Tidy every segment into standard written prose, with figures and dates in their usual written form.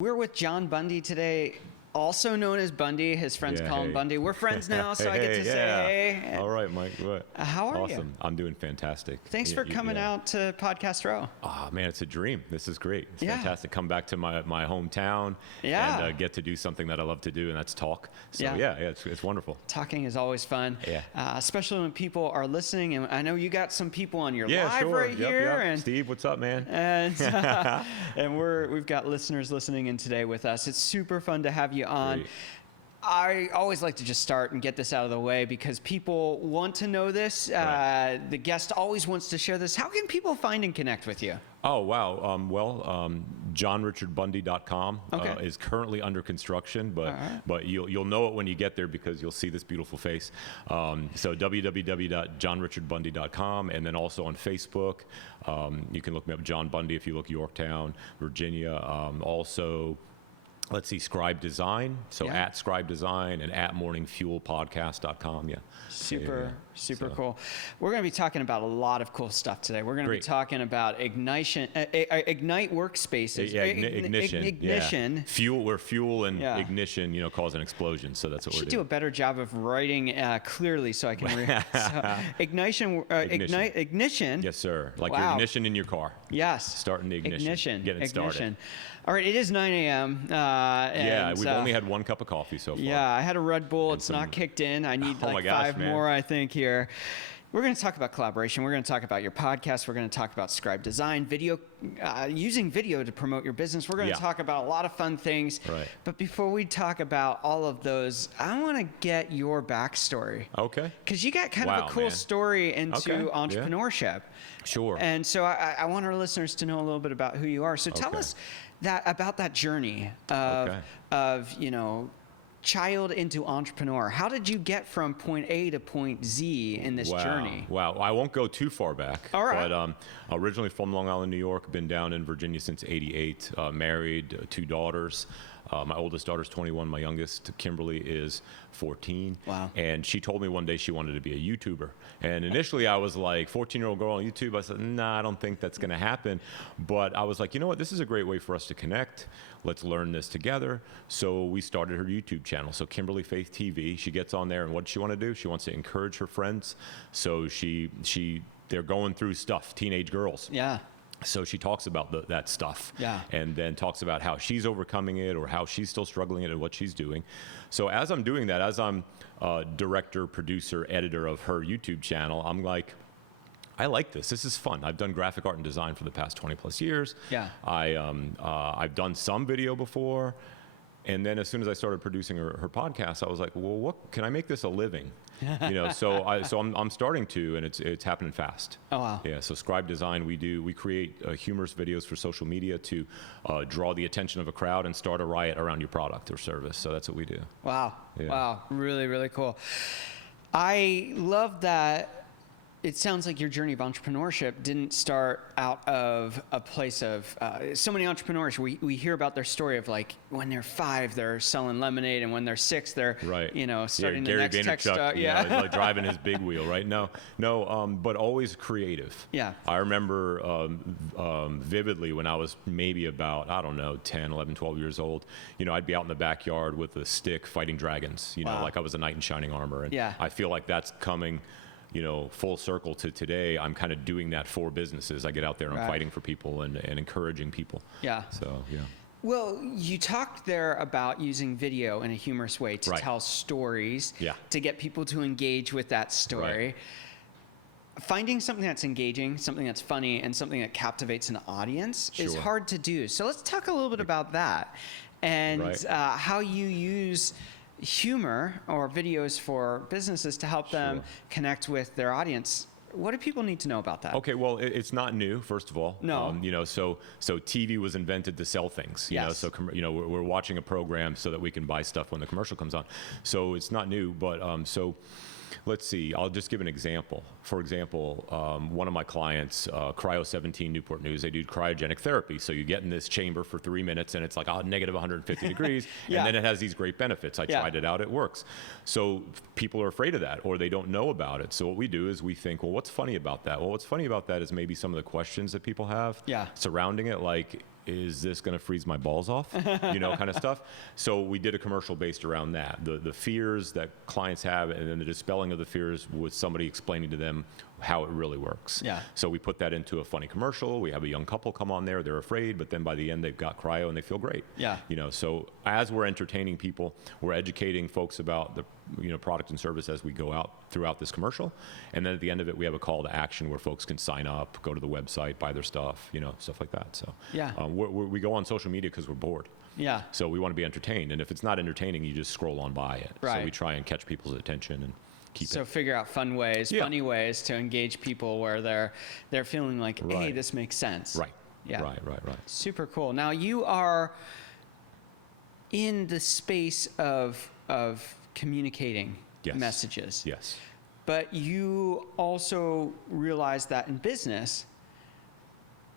We're with John Bundy today, also known as Bundy. His friends call him Bundy. We're friends now, so I get to say hey. All right, Mike. What? How are you? Awesome. I'm doing fantastic. Thanks for coming out to Podcast Row. Oh, man, it's a dream. This is great. It's fantastic. Come back to my hometown and get to do something that I love to do, and that's talk. So, it's wonderful. Talking is always fun, especially when people are listening. And I know you got some people on your live sure. right here. Yep. And Steve, what's up, man? And we've got listeners listening in today with us. It's super fun to have you on. Great. I always like to just start and get this out of the way because people want to know this. Right. The guest always wants to share this. How can people find and connect with you? Oh, wow. JohnRichardBundy.com is currently under construction, but you'll know it when you get there because you'll see this beautiful face. So www.johnrichardbundy.com, and then also on Facebook. You can look me up, John Bundy, if you look Yorktown, Virginia. Also, let's see, Scribe Design. So at Scribe Design and at morningfuelpodcast.com. Super cool. We're going to be talking about a lot of cool stuff today. We're going to be talking about Ignite workspaces. Ignition. Fuel, where fuel and ignition, cause an explosion. So that's what we're doing. I should do a better job of writing clearly so I can read. So, ignition. Yes, sir. Like your ignition in your car. Yes. Starting the ignition. Getting it started. All right, it is 9 a.m. We've only had one cup of coffee so far. Yeah, I had a Red Bull. It's not kicked in. I need five more, I think, here. We're going to talk about collaboration. We're going to talk about your podcast. We're going to talk about Scribe Design, video, using video to promote your business. We're going to talk about a lot of fun things. Right. But before we talk about all of those, I want to get your backstory. Okay. Because you got kind of a cool story into entrepreneurship. Yeah. Sure. And so I want our listeners to know a little bit about who you are. So tell us about that journey of child into entrepreneur. How did you get from point A to point Z in this journey? Wow. I won't go too far back. All right. But originally from Long Island, New York, been down in Virginia since '88, married, 2 daughters. My oldest daughter's 21. My youngest, Kimberly, is 14. Wow. And she told me one day she wanted to be a YouTuber. And initially I was like, 14-year-old girl on YouTube. I said, nah, I don't think that's going to happen. But I was like, you know what? This is a great way for us to connect. Let's learn this together. So we started her YouTube channel. So Kimberly Faith TV, she gets on there, and what does she want to do? She wants to encourage her friends. So they're going through stuff, teenage girls. Yeah. So she talks about that stuff, and then talks about how she's overcoming it or how she's still struggling it and what she's doing. So as I'm doing that, as I'm director, producer, editor of her YouTube channel, I'm like, I like this. This is fun. I've done graphic art and design for the past 20 plus years. Yeah. I've done some video before. And then as soon as I started producing her podcast, I was like, well, what can I make this a living? So I'm starting to, and it's happening fast. Oh, wow. Yeah, so Scribe Design, we create humorous videos for social media to draw the attention of a crowd and start a riot around your product or service. So that's what we do. Wow. Yeah. Wow. Really, really cool. I love that. It sounds like your journey of entrepreneurship didn't start out of a place of so many entrepreneurs. We hear about their story of like when they're 5, they're selling lemonade, and when they're 6, they're starting the next tech stuff. Like driving his big wheel, right? No, but always creative. Yeah. I remember vividly when I was maybe about 10, 11, 12 years old. I'd be out in the backyard with a stick fighting dragons. Like I was a knight in shining armor, and I feel like that's coming full circle to today. I'm kind of doing that for businesses. I get out there and I'm fighting for people and encouraging people. Yeah. So, yeah. Well, you talked there about using video in a humorous way to tell stories, to get people to engage with that story. Right. Finding something that's engaging, something that's funny, and something that captivates an audience is hard to do. So let's talk a little bit about that and how you use humor or videos for businesses to help them connect with their audience. What do people need to know about that? Okay, well, it's not new, first of all. No. So TV was invented to sell things. So we're watching a program so that we can buy stuff when the commercial comes on. So it's not new, but let's see. I'll just give an example. For example, one of my clients, Cryo 17 Newport News, they do cryogenic therapy. So you get in this chamber for 3 minutes, and it's like negative 150 degrees, and then it has these great benefits. I tried it out; it works. So people are afraid of that, or they don't know about it. So what we do is we think, well, what's funny about that? Well, what's funny about that is maybe some of the questions that people have surrounding it, like, is this going to freeze my balls off? Kind of stuff. So we did a commercial based around that. The fears that clients have, and then the dispelling of the fears with somebody explaining to them how it really works. Yeah. So we put that into a funny commercial. We have a young couple come on there. They're afraid, but then by the end they've got cryo and they feel great. Yeah. So as we're entertaining people, we're educating folks about the product and service as we go out throughout this commercial. And then at the end of it, we have a call to action where folks can sign up, go to the website, buy their stuff, stuff like that. So yeah. We go on social media because we're bored. Yeah. So we want to be entertained. And if it's not entertaining, you just scroll on by it. Right. So we try and catch people's attention and keep it. Figure out funny ways to engage people where they're feeling like, hey, this makes sense. Right. Yeah. Right. Super cool. Now you are in the space of communicating messages. Yes. But you also realize that in business,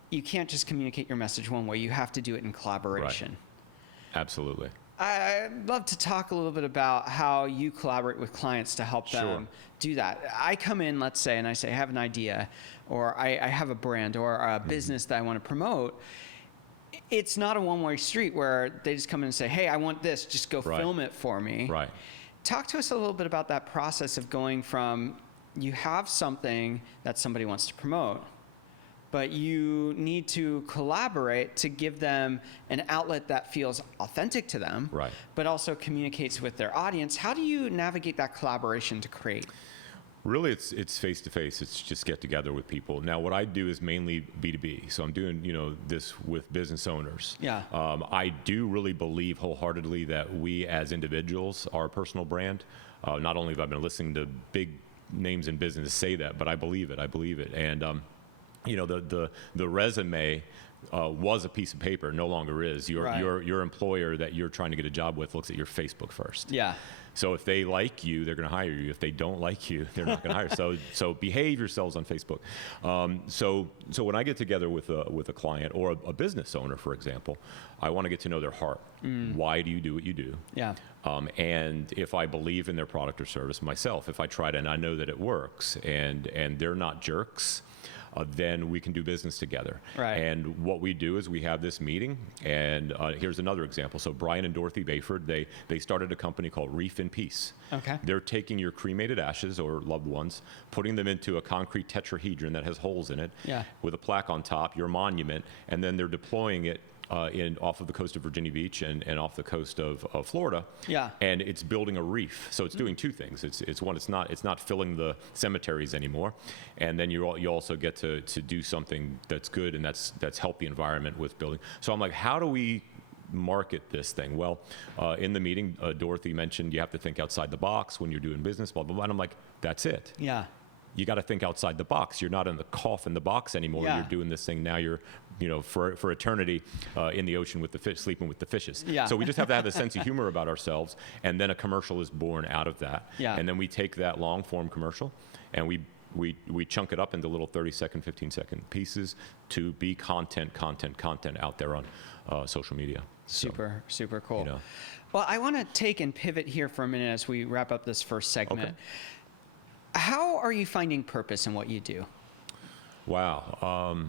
you can't just communicate your message one way. You have to do it in collaboration. Right. Absolutely. I'd love to talk a little bit about how you collaborate with clients to help them do that. I come in, let's say, and I say, I have an idea, or I have a brand or a business that I want to promote. It's not a one-way street where they just come in and say, hey, I want this, just go film it for me. Right. Talk to us a little bit about that process of going from you have something that somebody wants to promote, but you need to collaborate to give them an outlet that feels authentic to them, but also communicates with their audience. How do you navigate that collaboration to create? Really, it's face-to-face. It's just get together with people. Now, what I do is mainly B2B. So I'm doing, this with business owners. Yeah. I do really believe wholeheartedly that we as individuals are a personal brand. Not only have I been listening to big names in business say that, but I believe it. And, the resume was a piece of paper, no longer is. Your employer that you're trying to get a job with looks at your Facebook first. Yeah. So if they like you, they're going to hire you. If they don't like you, they're not going to hire. So behave yourselves on Facebook. So when I get together with a client or a business owner, for example, I want to get to know their heart. Why do you do what you do? Yeah. And if I believe in their product or service myself, if I tried it and I know that it works, and they're not jerks, then we can do business together. Right. And what we do is we have this meeting, and here's another example. So Brian and Dorothy Bayford, they started a company called Reef in Peace. Okay. They're taking your cremated ashes or loved ones, putting them into a concrete tetrahedron that has holes in it, with a plaque on top, your monument, and then they're deploying it off of the coast of Virginia Beach and off the coast of Florida. Yeah. And it's building a reef. So it's doing two things. It's one, it's not filling the cemeteries anymore. And then you also get to do something that's good and that's help the environment with building. So I'm like, how do we market this thing? Well, in the meeting, Dorothy mentioned you have to think outside the box when you're doing business, blah, blah, blah. And I'm like, that's it. Yeah. You got to think outside the box. You're not in the coffin, the box anymore. Yeah. You're doing this thing now. You're, for eternity in the ocean with the fish, sleeping with the fishes. Yeah. So we just have to have a sense of humor about ourselves, and then a commercial is born out of that. Yeah. And then we take that long form commercial, and we chunk it up into little 30-second, 15-second pieces to be content out there on social media. Super cool. Well, I want to take and pivot here for a minute as we wrap up this first segment. Okay. How are you finding purpose in what you do? Wow.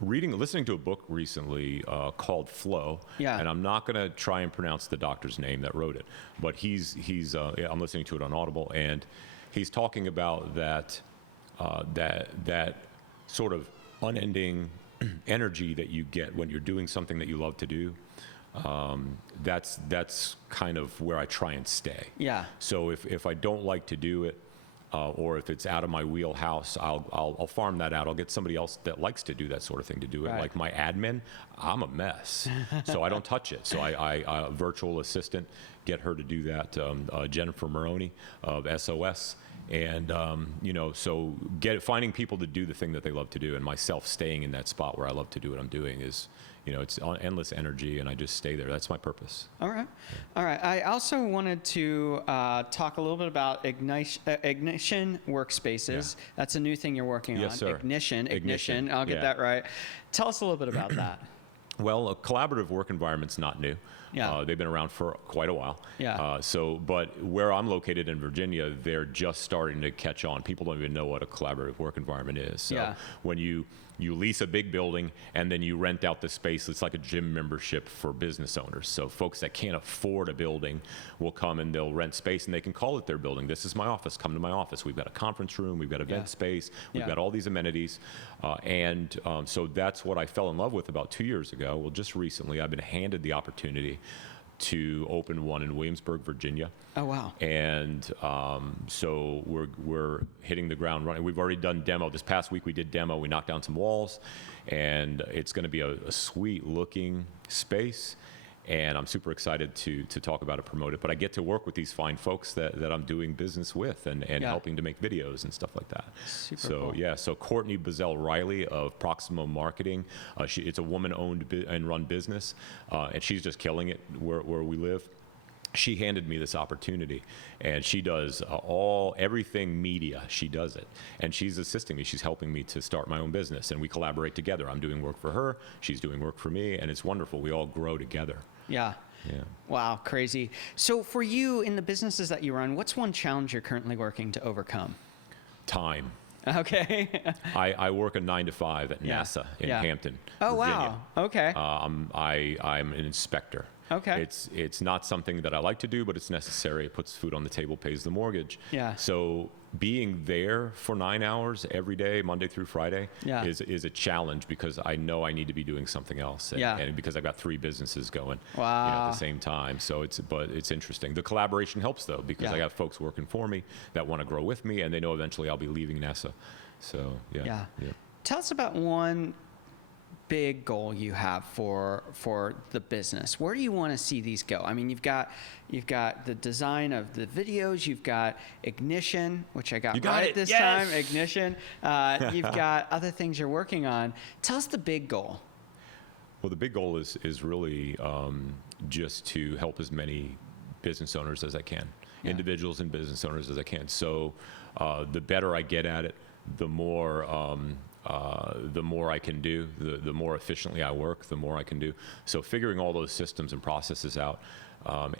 Listening to a book recently called Flow. Yeah. And I'm not going to try and pronounce the doctor's name that wrote it, but I'm listening to it on Audible, and he's talking about that sort of unending energy that you get when you're doing something that you love to do. That's kind of where I try and stay. Yeah. So if I don't like to do it, or if it's out of my wheelhouse, I'll farm that out. I'll get somebody else that likes to do that sort of thing to do it. Right. Like my admin, I'm a mess, so I don't touch it. So I virtual assistant, get her to do that. Jennifer Maroney of SOS. And so finding people to do the thing that they love to do, and myself staying in that spot where I love to do what I'm doing is, it's endless energy, and I just stay there. That's my purpose. All right. I also wanted to talk a little bit about Ignition Workspaces. Yeah. That's a new thing you're working on. Yes, sir. Ignition. I'll get that right. Tell us a little bit about that. Well, a collaborative work environment's not new. Yeah. They've been around for quite a while. Yeah. But where I'm located in Virginia, they're just starting to catch on. People don't even know what a collaborative work environment is. So when you you lease a big building and then you rent out the space. It's like a gym membership for business owners. So folks that can't afford a building will come and they'll rent space and they can call it their building. This is my office. Come to my office. We've got a conference room. We've got event space. We've got all these amenities. So that's what I fell in love with about 2 years ago. Well, just recently I've been handed the opportunity to open one in Williamsburg, Virginia. Oh, wow. And so we're hitting the ground running. We've already done demo. This past week we did demo. We knocked down some walls, and it's going to be a sweet looking space. And I'm super excited to talk about it, promote it. But I get to work with these fine folks that I'm doing business with and helping to make videos and stuff like that. Super cool. So Courtney Bazell Riley of Proximo Marketing, it's a woman-owned and run business, and she's just killing it where we live. She handed me this opportunity, and she does everything media. She does it, and she's assisting me. She's helping me to start my own business, and we collaborate together. I'm doing work for her, she's doing work for me, and it's wonderful. We all grow together. Yeah. Wow, crazy. So for you, in the businesses that you run, what's one challenge you're currently working to overcome? Time. Okay. I work a 9 to 5 at NASA in Hampton, Oh, Virginia. wow. Okay. I'm an inspector. Okay. It's not something that I like to do, but it's necessary. It puts food on the table, pays the mortgage. Yeah. So being there for 9 hours every day, Monday through Friday, is a challenge because I know I need to be doing something else. And because I've got 3 businesses going at the same time. So it's interesting. The collaboration helps though, because I got folks working for me that want to grow with me, and they know eventually I'll be leaving NASA. So yeah. Tell us about one big goal you have for the business. Where do you want to see these go? I mean, you've got the design of the videos, you've got Ignition, which I got right this time, Ignition. You've got other things you're working on. Tell us the big goal. Well, the big goal is really just to help as many business owners as I can, individuals and business owners as I can. So the better I get at it, the more I can do, the more efficiently I work, the more I can do. So figuring all those systems and processes out,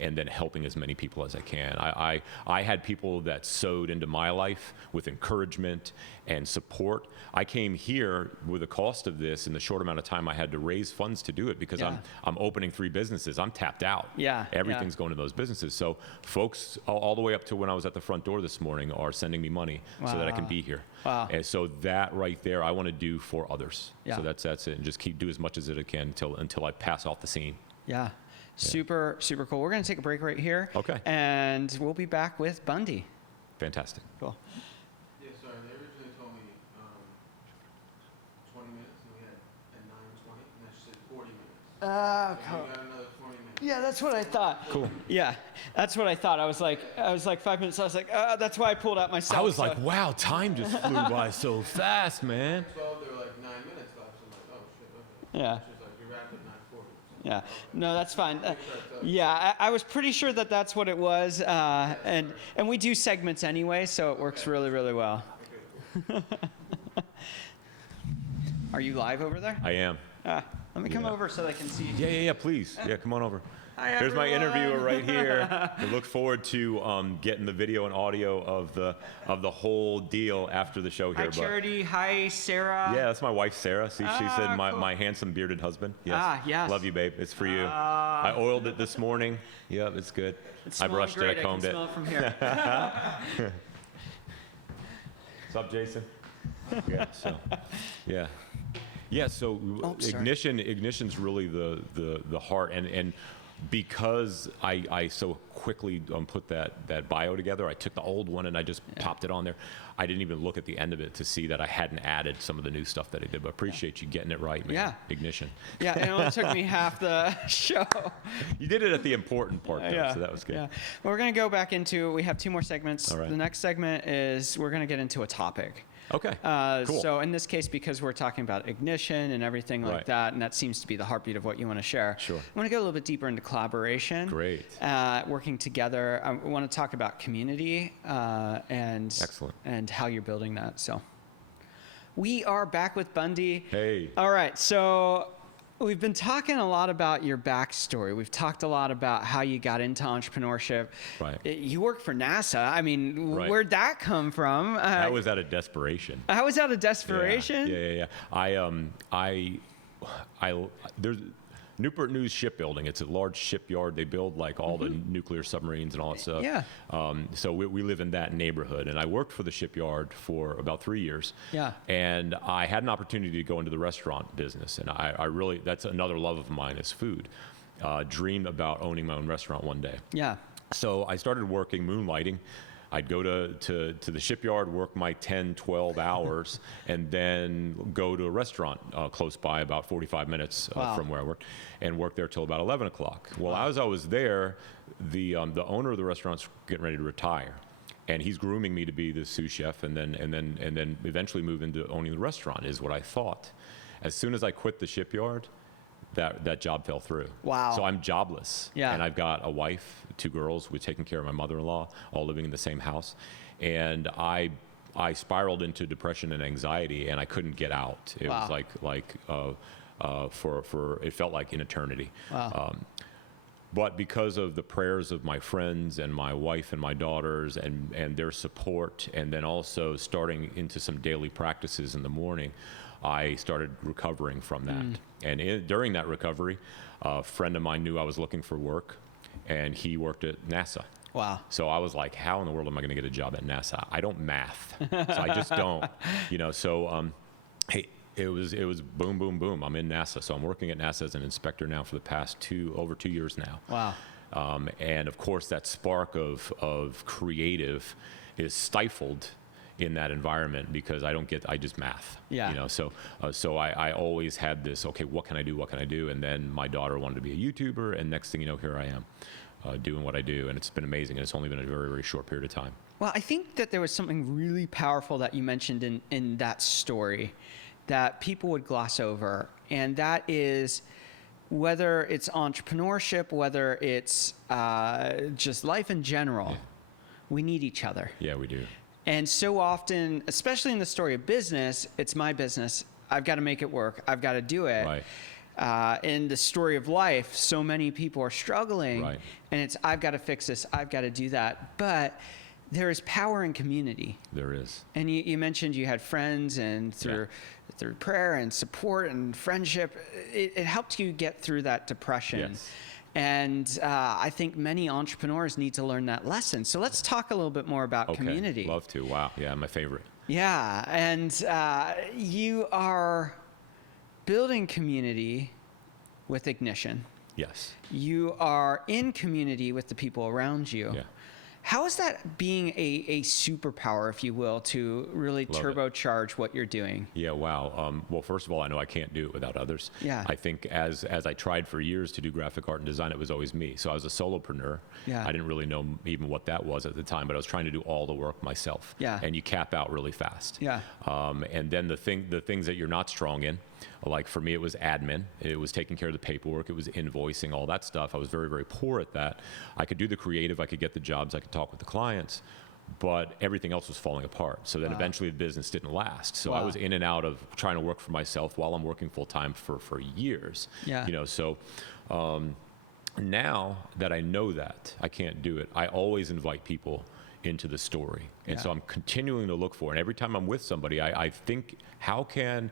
and then helping as many people as I can. I had people that sewed into my life with encouragement and support. I came here with the cost of this in the short amount of time I had to raise funds to do it, because I'm opening 3 businesses. I'm tapped out. Everything's going to those businesses. So folks all the way up to when I was at the front door this morning are sending me money so that I can be here. And so that right there, I want to do for others. So that's it, and just do as much as I can until I pass off the scene. Super cool. We're going to take a break right here. Okay. And we'll be back with Bundy. Fantastic. Cool. Yeah, sorry. They originally told me 20 minutes, and we had at 9:20, and I said 40 minutes. So we got another 20 minutes. Yeah, that's what I thought. Cool. Yeah, that's what I thought. I was like 5 minutes. I was like, that's why I pulled out my cell. I was like, wow, time just flew by so fast, man. 12, there were like 9 minutes left. So I'm like, oh shit. Okay. Yeah. She was like, we wrapped at 9:40. Yeah, no, that's fine. I was pretty sure that's what it was, and we do segments anyway, so it works really, really well. Are you live over there? I am. Let me come over so they can see you. Yeah, please. Yeah, come on over. Hi, Here's my everyone. interviewer right here. I look forward to getting the video and audio of the whole deal after the show here. Hi, Charity. Hi, Sarah. Yeah, that's my wife, Sarah. See, she said cool. my handsome bearded husband. Yes. Yes. Love you, babe. It's for you. I oiled it this morning. Yep, it's good. I brushed great. it. I combed I can smell it from here. What's up, Jason? So Ignition's really the heart, and because I so quickly put that bio together, I took the old one and I just popped it on there. I didn't even look at the end of it to see that I hadn't added some of the new stuff that I did, but appreciate you getting it right, man. Yeah. Ignition. Yeah, it only took me half the show. You did it at the important part, though, so that was good. Yeah. Well, we're going to go back into, we have 2 more segments. All right. The next segment is we're going to get into a topic. Okay, cool. So in this case, because we're talking about ignition and everything like that, and that seems to be the heartbeat of what you want to share. Sure. I want to go a little bit deeper into collaboration. Great. Working together. I want to talk about community and Excellent. And how you're building that. So we are back with Bundy. Hey. All right. So We've been talking a lot about your backstory. We've talked a lot about how you got into entrepreneurship. Right. You work for NASA. I mean, Right. Where'd that come from? That was out of desperation. How was out of desperation? Yeah. There's Newport News Shipbuilding. It's a large shipyard. They build like all the nuclear submarines and all that stuff. Yeah. So we live in that neighborhood, and I worked for the shipyard for about 3 years. Yeah. And I had an opportunity to go into the restaurant business, and I really, that's another love of mine is food. Dreamed about owning my own restaurant one day. Yeah. So I started working moonlighting. I'd go to the shipyard, work my 10, 12 hours, and then go to a restaurant close by, about 45 minutes from where I worked, and work there till about 11 o'clock. Well, as I was there, the owner of the restaurant's getting ready to retire, and he's grooming me to be the sous chef, and then eventually move into owning the restaurant, is what I thought. As soon as I quit the shipyard, that job fell through. Wow. So I'm jobless. Yeah. And I've got a wife, 2 girls, we're taking care of my mother-in-law, all living in the same house. And I spiraled into depression and anxiety, and I couldn't get out. It was it felt like an eternity. Wow. But because of the prayers of my friends and my wife and my daughters and their support, and then also starting into some daily practices in the morning, I started recovering from that. And during that recovery, a friend of mine knew I was looking for work, and he worked at NASA. Wow. So I was like, how in the world am I going to get a job at NASA? I don't math, so I just don't. Hey, it was boom, boom, boom. I'm in NASA, so I'm working at NASA as an inspector now for the past over 2 years now. Wow. And of course, that spark of creative is stifled in that environment because I just math. Yeah. So I always had this, okay, what can I do? And then my daughter wanted to be a YouTuber, and next thing you know, here I am doing what I do, and it's been amazing, and it's only been a very, very short period of time. Well, I think that there was something really powerful that you mentioned in that story that people would gloss over, and that is whether it's entrepreneurship, whether it's just life in general, we need each other. Yeah, we do. And so often, especially in the story of business, it's my business. I've got to make it work. I've got to do it. Right. In the story of life, so many people are struggling, right. And it's, I've got to fix this. I've got to do that. But there is power in community. There is. And you mentioned you had friends, and through prayer and support and friendship, it helped you get through that depression. Yes. And I think many entrepreneurs need to learn that lesson. So let's talk a little bit more about community. Love to. Wow. Yeah, my favorite. Yeah. And you are building community with Ignition. Yes. You are in community with the people around you. Yeah. How is that being a superpower, if you will, to really turbocharge what you're doing? Yeah, wow. Well, first of all, I know I can't do it without others. Yeah. I think as I tried for years to do graphic art and design, it was always me. So I was a solopreneur. Yeah. I didn't really know even what that was at the time, but I was trying to do all the work myself. Yeah. And you cap out really fast. Yeah. And then the things that you're not strong in, like for me, it was admin. It was taking care of the paperwork. It was invoicing, all that stuff. I was very, very poor at that. I could do the creative. I could get the jobs. I could talk with the clients. But everything else was falling apart. So then eventually the business didn't last. So I was in and out of trying to work for myself while I'm working full time for years. Yeah. So now that I know that I can't do it, I always invite people into the story. And so I'm continuing to look for, and every time I'm with somebody, I think, how can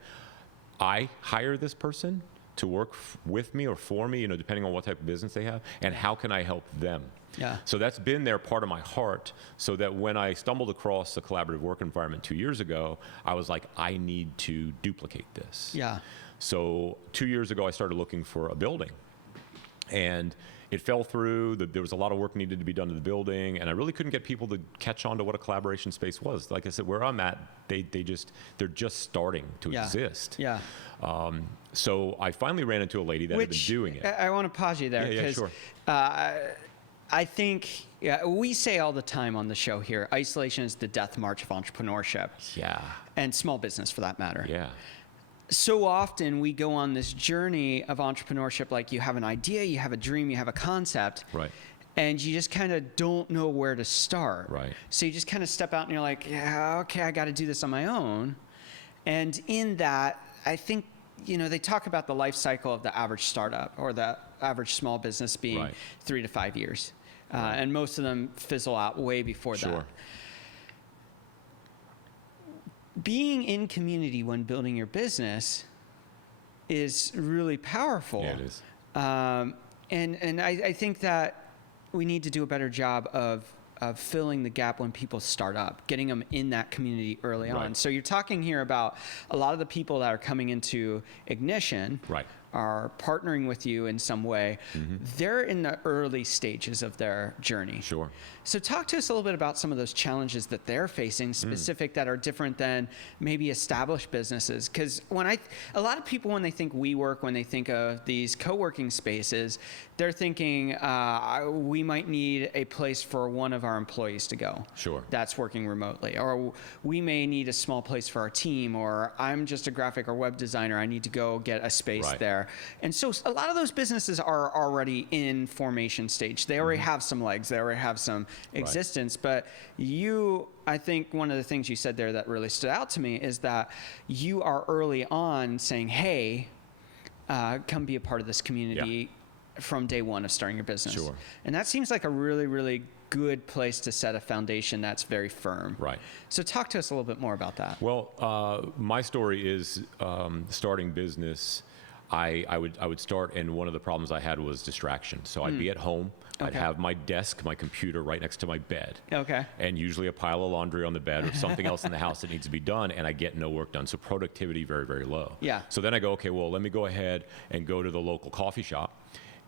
I hire this person to work with me or for me, depending on what type of business they have, and how can I help them? Yeah. So that's been there, part of my heart, so that when I stumbled across the collaborative work environment 2 years ago, I was like, I need to duplicate this. Yeah. So 2 years ago, I started looking for a building, and it fell through. There was a lot of work needed to be done to the building, and I really couldn't get people to catch on to what a collaboration space was. Like I said, where I'm at, they're just starting to exist. Yeah. So I finally ran into a lady that had been doing it. I want to pause you there because sure. I think we say all the time on the show here, isolation is the death march of entrepreneurship. Yeah. And small business, for that matter. Yeah. So often we go on this journey of entrepreneurship, like you have an idea, you have a dream, you have a concept. Right. And you just kind of don't know where to start. Right. So you just kind of step out and you're like, yeah, okay, I got to do this on my own. And in that, I think they talk about the life cycle of the average startup or the average small business being 3 to 5 years. And most of them fizzle out way before that. Being in community when building your business is really powerful. Yeah, it is. And I think that we need to do a better job of filling the gap when people start up, getting them in that community early on. So you're talking here about a lot of the people that are coming into Ignition are partnering with you in some way. They're in the early stages of their journey. So talk to us a little bit about some of those challenges that they're facing, specific that are different than maybe established businesses. Because a lot of people, when they think WeWork, when they think of these co-working spaces, they're thinking we might need a place for one of our employees to go. That's working remotely. Or we may need a small place for our team, or I'm just a graphic or web designer, I need to go get a space there. And so a lot of those businesses are already in formation stage. They already have some legs, they already have some existence. But I think one of the things you said there that really stood out to me is that you are early on saying, hey, come be a part of this community from day one of starting your business. And that seems like a really, really good place to set a foundation that's very firm. So talk to us a little bit more about that. Well, my story is starting business. I would start, and one of the problems I had was distraction. So I'd be at home. I'd have my desk, my computer right next to my bed. And usually a pile of laundry on the bed or something else in the house that needs to be done, and I get no work done. So productivity very, very low. So then I go, okay, well, let me go ahead and go to the local coffee shop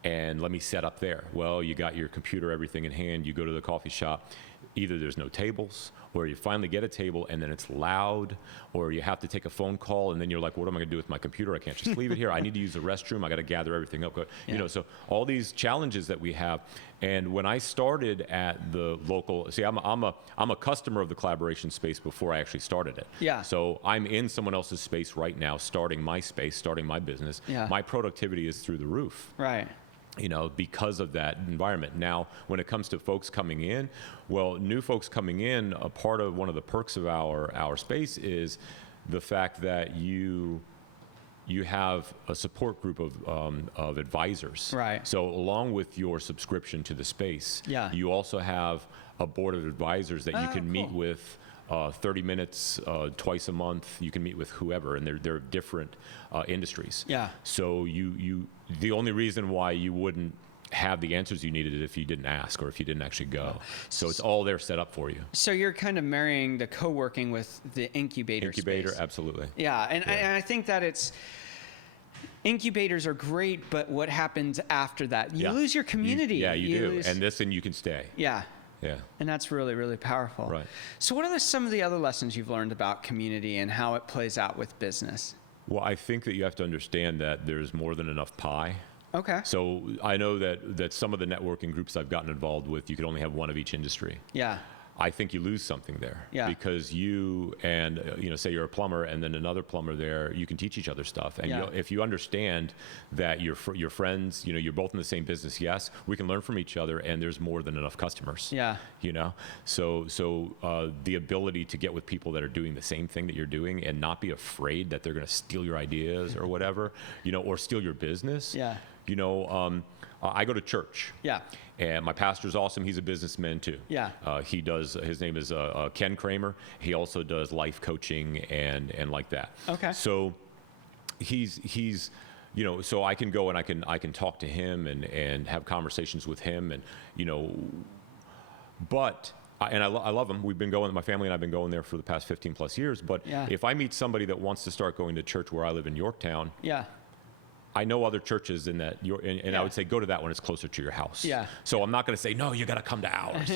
and let me set up there. Well, you got your computer, everything in hand, you go to the coffee shop, either there's no tables, or you finally get a table and then it's loud, or you have to take a phone call and then you're like, what am I gonna do with my computer? I can't just leave it here. I need to use the restroom. I gotta gather everything up. So all these challenges that we have. And when I started at the local, I'm a customer of the collaboration space before I actually started it. So I'm in someone else's space right now, starting my space, starting my business. My productivity is through the roof. Because of that environment. Now, when it comes to folks coming in, well, new folks coming in, a part of one of the perks of our space is the fact that you have a support group of advisors. So along with your subscription to the space, you also have a board of advisors that you can meet with 30 minutes twice a month. You can meet with whoever, and they're different industries. So the only reason why you wouldn't have the answers you needed is if you didn't ask or if you didn't actually go. So it's all there set up for you. So you're kind of marrying the co-working with the incubator space. Absolutely. And I think that incubators are great, but what happens after that? You lose your community. You do. And you can stay. And that's really, really powerful. So what are some of the other lessons you've learned about community and how it plays out with business? Well, I think that you have to understand that there's more than enough pie. So I know that some of the networking groups I've gotten involved with, you could only have one of each industry. I think you lose something there because you and say you're a plumber and then another plumber there, you can teach each other stuff. And if you understand that your friends, you're both in the same business, yes, we can learn from each other, and there's more than enough customers. So the ability to get with people that are doing the same thing that you're doing and not be afraid that they're going to steal your ideas or whatever, or steal your business. I go to church. And my pastor's awesome. He's a businessman too. He does. His name is Ken Kramer. He also does life coaching and like that. So he's so I can go and I can talk to him and have conversations with him and but. I love him. We've been going. My family and I've been going there for the past 15 plus years. But if I meet somebody that wants to start going to church where I live in Yorktown. I know other churches in that, and I would say go to that one. It's closer to your house. So I'm not going to say no. You got to come to ours.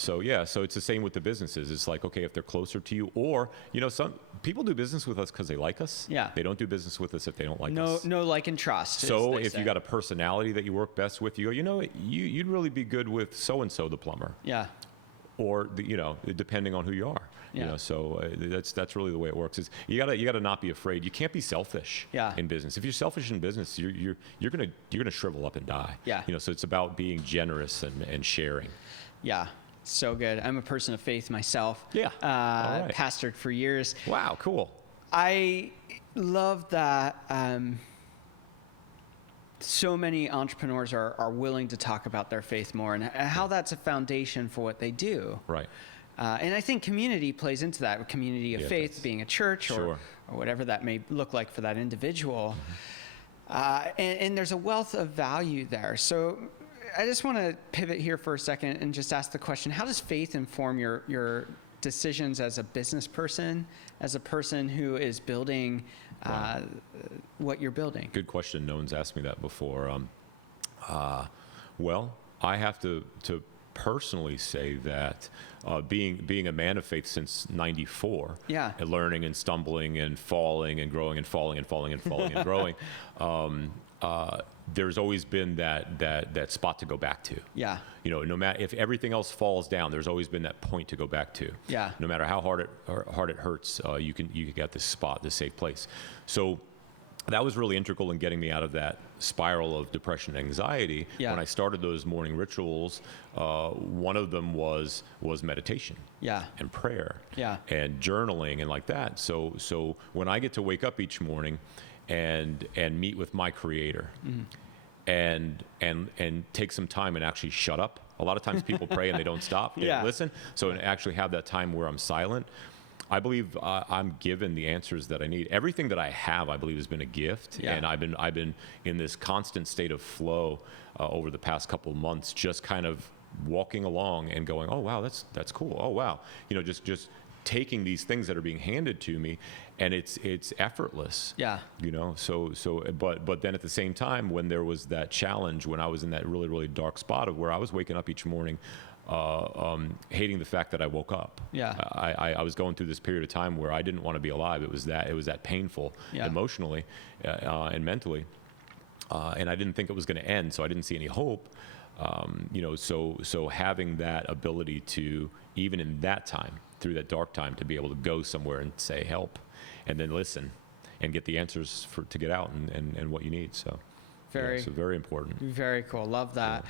So it's the same with the businesses. It's like, okay, if they're closer to you, or some people do business with us because they like us. They don't do business with us if they don't like us. No, like and trust. So if you got a personality that you work best with, you go, you'd really be good with so and so the plumber. Or depending on who you are. So that's really the way it works. Is you gotta not be afraid. You can't be selfish in business. If you're selfish in business, you're gonna shrivel up and die. So it's about being generous and sharing. So good. I'm a person of faith myself. All right. Pastored for years. Wow, cool. love that so many entrepreneurs are willing to talk about their faith more, and how that's a foundation for what they do. Right. And I think community plays into that, a community of faith, being a church or whatever that may look like for that individual. And there's a wealth of value there. So I just want to pivot here for a second and just ask the question, how does faith inform your decisions as a business person, as a person who is building what you're building? Good question. No one's asked me that before. Well, I have to personally say that being a man of faith since '94, and learning and stumbling and falling and growing and falling and falling and falling and growing, there's always been that spot to go back to. Yeah. No matter if everything else falls down, there's always been that point to go back to. Yeah. No matter how hard it hurts, you can get this spot, this safe place. So that was really integral in getting me out of that spiral of depression and anxiety. When I started those morning rituals, one of them was meditation, and prayer, and journaling and like that. So when I get to wake up each morning and meet with my Creator, and take some time and actually shut up. A lot of times people pray and they don't stop, they don't listen. So and actually have that time where I'm silent. I believe I'm given the answers that I need. Everything that I have, I believe, has been a gift, and I've been in this constant state of flow over the past couple of months, just kind of walking along and going, oh wow, that's cool. Oh wow, just taking these things that are being handed to me, and it's effortless. But then at the same time, when there was that challenge, when I was in that really, really dark spot of where I was waking up each morning hating the fact that I woke up. I was going through this period of time where I didn't want to be alive. It was that painful emotionally and mentally, and I didn't think it was going to end, so I didn't see any hope. So having that ability to, even in that time, through that dark time, to be able to go somewhere and say help, and then listen and get the answers to get out and what you need. So very important. Very cool. Love that.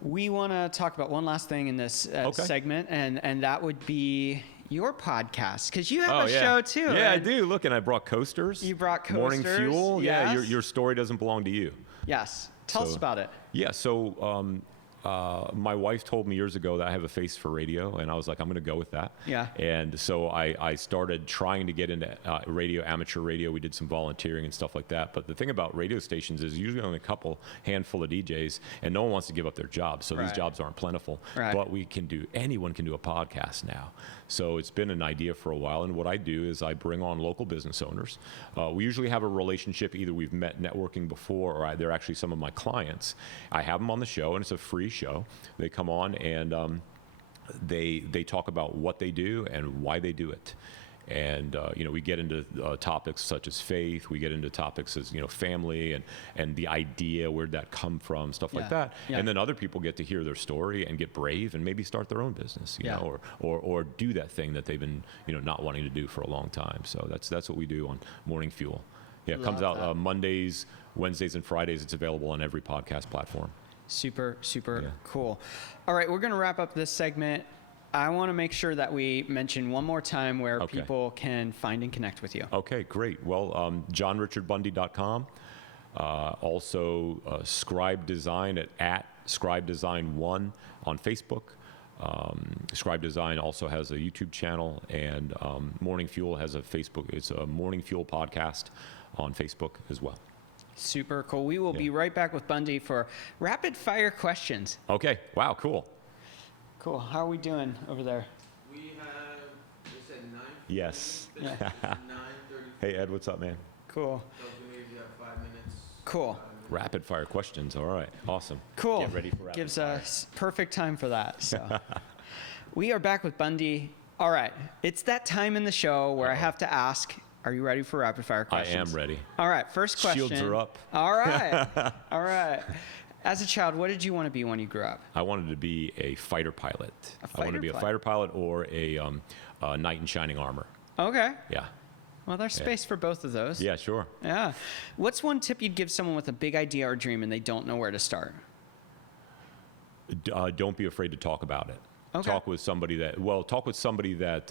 We want to talk about one last thing in this segment, and that would be your podcast, because you have a show too. Yeah, I do. Look, and I brought coasters. You brought coasters. Morning Fuel. Yes. Yeah, your story doesn't belong to you. Yes. Tell us about it. Yeah, so my wife told me years ago that I have a face for radio, and I was like, I'm going to go with that. Yeah. And so I started trying to get into radio, amateur radio. We did some volunteering and stuff like that. But the thing about radio stations is usually only a handful of DJs, and no one wants to give up their jobs. So these jobs aren't plentiful. But anyone can do a podcast now. So it's been an idea for a while. And what I do is I bring on local business owners. We usually have a relationship. Either we've met networking before, or they're actually some of my clients. I have them on the show, and it's a free show. They come on and they talk about what they do and why they do it. And we get into topics such as faith. We get into topics as family and the idea, where'd that come from, stuff like that. And then other people get to hear their story and get brave and maybe start their own business, you know, or do that thing that they've been not wanting to do for a long time. So that's what we do on Morning Fuel. Yeah, it comes out Mondays, Wednesdays, and Fridays. It's available on every podcast platform. Super cool. All right, we're going to wrap up this segment. I want to make sure that we mention one more time where people can find and connect with you. Okay, great. Well, JohnRichardBundy.com. Also, Scribe Design at Scribe Design 1 on Facebook. Scribe Design also has a YouTube channel, and Morning Fuel has a Facebook. It's a Morning Fuel podcast on Facebook as well. Super cool. We will be right back with Bundy for rapid fire questions. Okay. Wow. Cool. Cool. How are we doing over there? We have, you said 9:30? Yes. 9:30. Hey, Ed, what's up, man? Cool. So we have 5 minutes. Cool. Rapid fire questions. All right. Awesome. Cool. Get ready for rapid Gives fire. Us perfect time for that. So we are back with Bundy. All right. It's that time in the show where I have to ask, are you ready for rapid fire questions? I am ready. All right. First question. Shields are up. All right. All right. As a child, what did you want to be when you grew up? I wanted to be a fighter pilot. I wanted to be a fighter pilot or a knight in shining armor. Okay. Yeah. Well, there's space for both of those. Yeah, sure. Yeah. What's one tip you'd give someone with a big idea or dream and they don't know where to start? Don't be afraid to talk about it. Talk with somebody that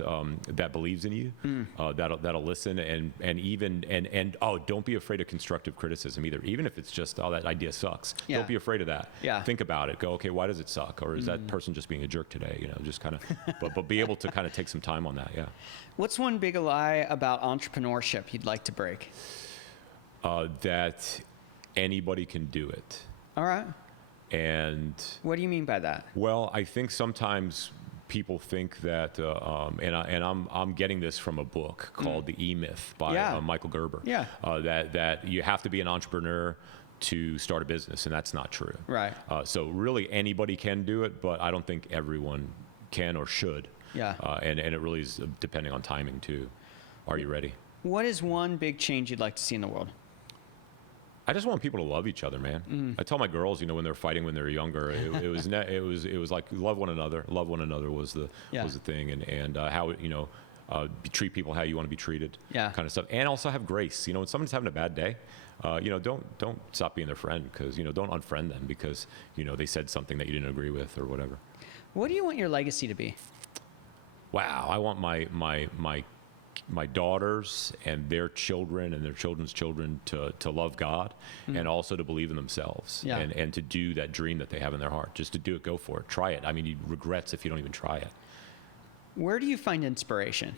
that believes in you, that'll listen, and don't be afraid of constructive criticism either. Even if it's just, that idea sucks. Yeah. Don't be afraid of that. Yeah. Think about it. Go, okay, why does it suck? Or is that person just being a jerk today? Just kind of, but be able to kind of take some time on that. Yeah. What's one big lie about entrepreneurship you'd like to break? That anybody can do it. All right. And what do you mean by that? Well, I think sometimes people think that, I'm getting this from a book called The E-Myth by Michael Gerber. Yeah. That you have to be an entrepreneur to start a business, and that's not true. Right. So really anybody can do it, but I don't think everyone can or should. Yeah. And it really is depending on timing too. Are you ready? What is one big change you'd like to see in the world? I just want people to love each other, man. I tell my girls, when they're fighting when they're younger, it was like love one another. Love one another was the thing, and how treat people how you want to be treated, kind of stuff, and also have grace. When someone's having a bad day, don't stop being their friend, because don't unfriend them because they said something that you didn't agree with or whatever. What do you want your legacy to be? Wow, I want my daughters and their children and their children's children to love God, and also to believe in themselves, and to do that dream that they have in their heart. Just to do it, go for it, try it. I mean, you regrets if you don't even try it. Where do you find inspiration?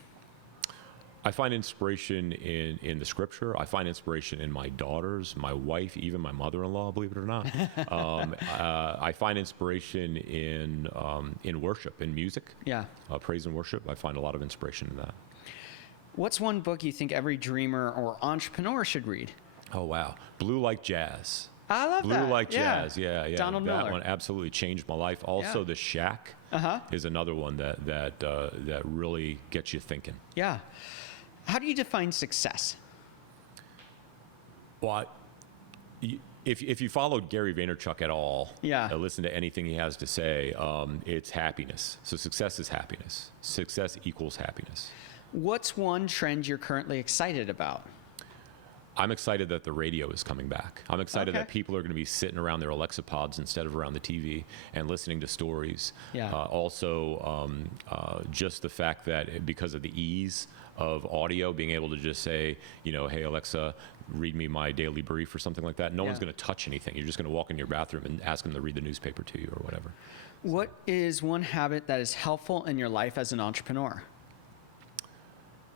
I find inspiration in the scripture. I find inspiration in my daughters, my wife, even my mother-in-law, believe it or not. I find inspiration in worship, in music. Yeah. Praise and worship. I find a lot of inspiration in that. What's one book you think every dreamer or entrepreneur should read? Oh, wow. Blue Like Jazz. I love Blue that. Blue Like Jazz, yeah. Donald Miller. That one absolutely changed my life. Also, The Shack is another one that really gets you thinking. Yeah. How do you define success? Well, if you followed Gary Vaynerchuk at all, listen to anything he has to say, it's happiness. So success is happiness. Success equals happiness. What's one trend you're currently excited about? I'm excited that the radio is coming back. I'm excited that people are going to be sitting around their Alexa pods instead of around the TV and listening to stories. Yeah. Also, just the fact that because of the ease of audio, being able to just say, hey, Alexa, read me my daily brief or something like that. No one's going to touch anything. You're just going to walk in your bathroom and ask them to read the newspaper to you or whatever. What is one habit that is helpful in your life as an entrepreneur?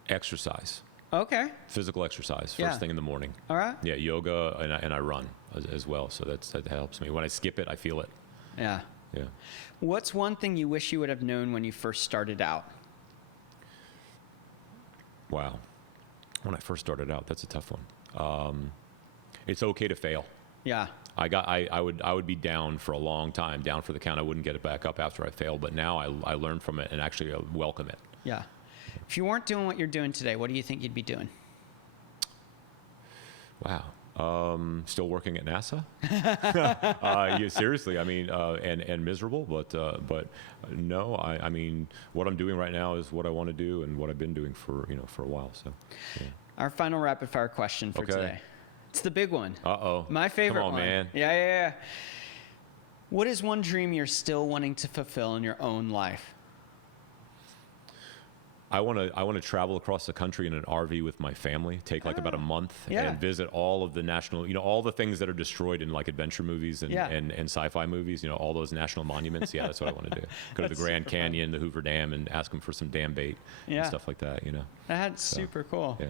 Exercise. Okay. Physical exercise first thing in the morning. All right. Yeah, yoga, and I run as well, so that helps me. When I skip it, I feel it. Yeah. Yeah. What's one thing you wish you would have known when you first started out? Wow. When I first started out, that's a tough one. It's okay to fail. Yeah. I would be down for a long time, down for the count. I wouldn't get it back up after I failed, but now I learn from it and actually welcome it. Yeah. If you weren't doing what you're doing today, what do you think you'd be doing? Wow. Still working at NASA? Seriously, I mean, and miserable, but no, I mean, what I'm doing right now is what I want to do and what I've been doing for a while. So, yeah. Our final rapid fire question for today. It's the big one. Uh-oh. My favorite one. Come on, man. Yeah. What is one dream you're still wanting to fulfill in your own life? I want to travel across the country in an RV with my family, take like about a month and visit all of the national, all the things that are destroyed in like adventure movies and sci-fi movies, all those national monuments. Yeah, that's what I want to do. Go to the Grand Canyon, the Hoover Dam, and ask them for some dam bait and stuff like that, That's super cool. Yeah.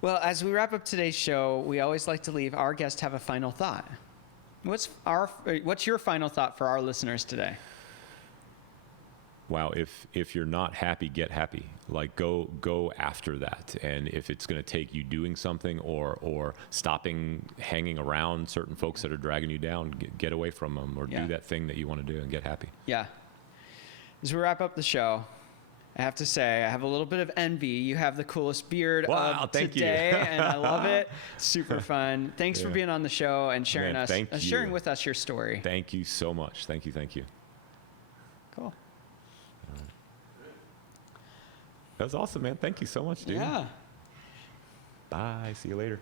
Well, as we wrap up today's show, we always like to leave our guests have a final thought. What's your final thought for our listeners today? Wow, if you're not happy, get happy. Like go after that. And if it's going to take you doing something or stopping hanging around certain folks that are dragging you down, get away from them or do that thing that you want to do and get happy. Yeah. As we wrap up the show, I have to say I have a little bit of envy. You have the coolest beard of today, and I love it. Super fun. Thanks for being on the show and sharing with us your story. Thank you so much. Thank you. Cool. That was awesome, man. Thank you so much, dude. Yeah. Bye. See you later.